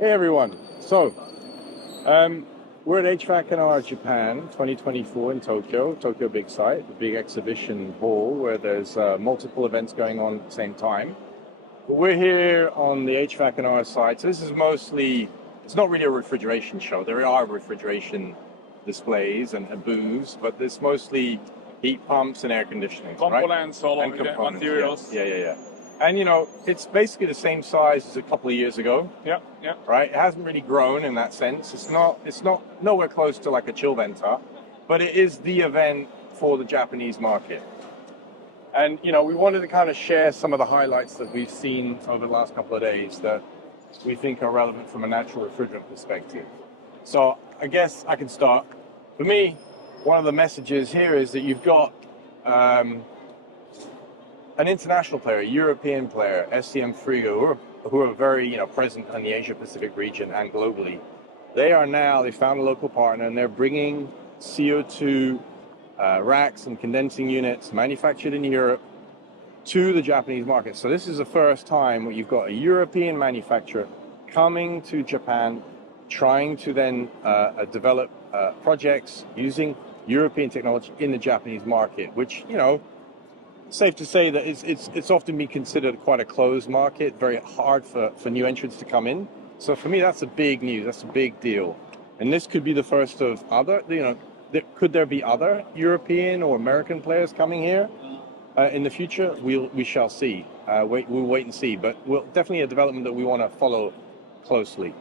Hey everyone. We're at HVACR Japan 2024 in Tokyo big site, the big exhibition hall where there's multiple events going on at the same time. But we're here on the HVACR site. So this is mostly, it's not really a refrigeration show. There are refrigeration displays and booths, but it's mostly heat pumps and air conditioning. Components, right? all And of the components, materials. Yeah. And it's basically the same size as a couple of years ago. Yeah. Right? It hasn't really grown in that sense. It's not nowhere close to like a chill venter, but it is the event for the Japanese market. And we wanted to kind of share some of the highlights that we've seen over the last couple of days that we think are relevant from a natural refrigerant perspective. So I guess I can start. For me, one of the messages here is that you've got an international player, a European player, SCM Frigo, who are very present in the Asia Pacific region and globally. They found a local partner and they're bringing CO2 racks and condensing units manufactured in Europe to the Japanese market. So this is the first time where you've got a European manufacturer coming to Japan, trying to then develop projects using European technology in the Japanese market, which safe to say that it's often been considered quite a closed market, very hard for new entrants to come in. So for me, that's a big news. That's a big deal. And this could be the first of other, could there be other European or American players coming here in the future? We shall see. We'll wait and see. But definitely a development that we want to follow closely.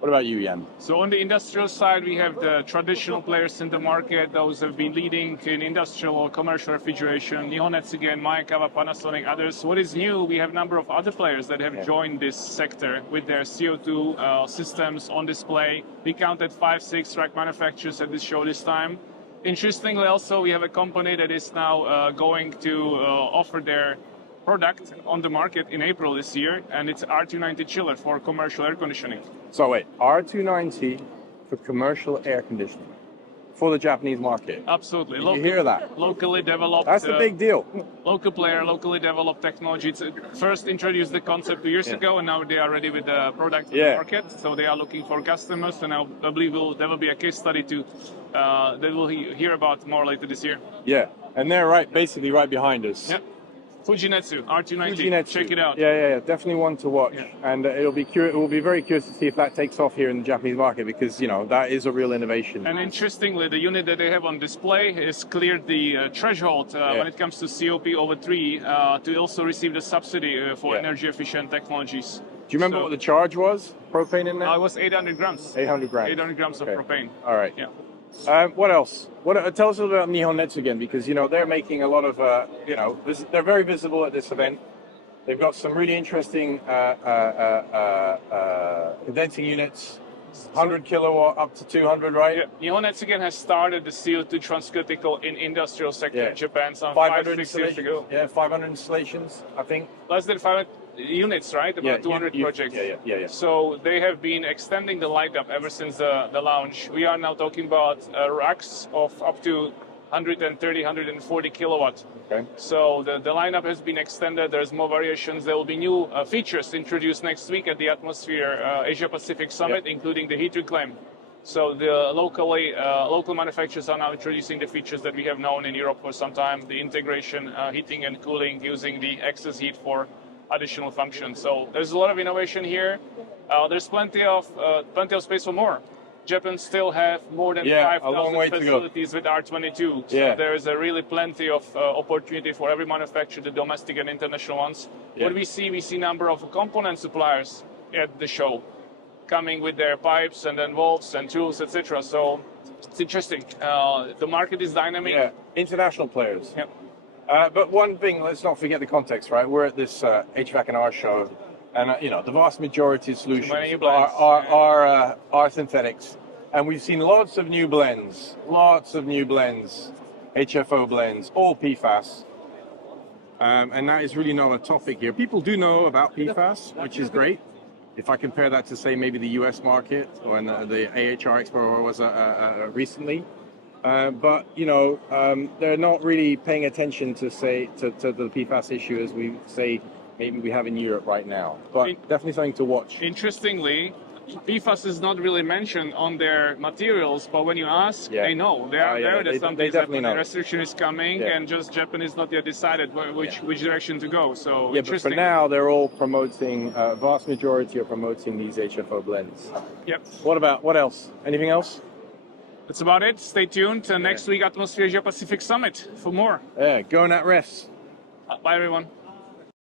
What about you, Jan? So on the industrial side, we have the traditional players in the market. Those have been leading in industrial or commercial refrigeration. Nihon again, Maekawa, Panasonic, others. What is new, we have a number of other players that have joined this sector with their CO2 systems on display. We counted 5-6 rack manufacturers at this show this time. Interestingly also, we have a company that is now going to offer their product on the market in April this year, and it's R290 chiller for commercial air conditioning. So wait, R290 for commercial air conditioning for the Japanese market? Absolutely. Did you hear that? Locally developed. That's a big deal. Local player, locally developed technology. It's first introduced the concept 2 years ago, and now they are ready with the product in the market. So they are looking for customers, and I believe there will be a case study that we'll hear about more later this year. Yeah, and they're basically right behind us. Yep. Fujinetsu, R290. Check it out. Yeah. Definitely one to watch. Yeah. And it will be very curious to see if that takes off here in the Japanese market, because that is a real innovation. And interestingly, the unit that they have on display has cleared the threshold when it comes to COP over 3 to also receive the subsidy for energy efficient technologies. Do you remember what the charge was? Propane in there? It was 800 grams. 800 grams. 800 grams of propane. All right. Yeah. What else? Tell us a little about Nihon again, because they're making a lot of they're very visible at this event. They've got some really interesting condensing units, 100 kilowatt up to 200, right? Yeah. Nihon again has started the CO2 transcritical in industrial sector in Japan some 5-6 years ago. Yeah, 500 installations, I think. Less than 500 units, right? About 200 projects. Yeah. So they have been extending the lineup ever since the launch. We are now talking about racks of up to 130, 140 kilowatts. Okay. So the lineup has been extended. There's more variations. There will be new features introduced next week at the Atmosphere Asia Pacific Summit, including the heat reclaim. So the local manufacturers are now introducing the features that we have known in Europe for some time, the integration, heating and cooling using the excess heat for additional functions. So there's a lot of innovation here. There's plenty of space for more. Japan still have more than 5,000 facilities with R22. So there is really plenty of opportunity for every manufacturer, the domestic and international ones. What we see number of component suppliers at the show coming with their pipes and then valves and tools, etc. So it's interesting. The market is dynamic. Yeah, international players. Yep. But one thing, let's not forget the context, right? We're at this HVACR show, and the vast majority of solutions are synthetics, and we've seen lots of new blends, HFO blends, all PFAS, and that is really not a topic here. People do know about PFAS, which is great. If I compare that to, say, maybe the US market or the AHR Expo was recently. But they're not really paying attention to the PFAS issue as we say maybe we have in Europe right now. But definitely something to watch. Interestingly, PFAS is not really mentioned on their materials, but when you ask, they know. They are aware that something definitely know. the restriction is coming, and just Japan is not yet decided which direction to go. So yeah, but for now, they're all promoting, vast majority are promoting these HFO blends. Yep. What else? Anything else? That's about it. Stay tuned. Next week, Atmosphere Asia Pacific Summit for more. Yeah, going at refs. Bye, everyone.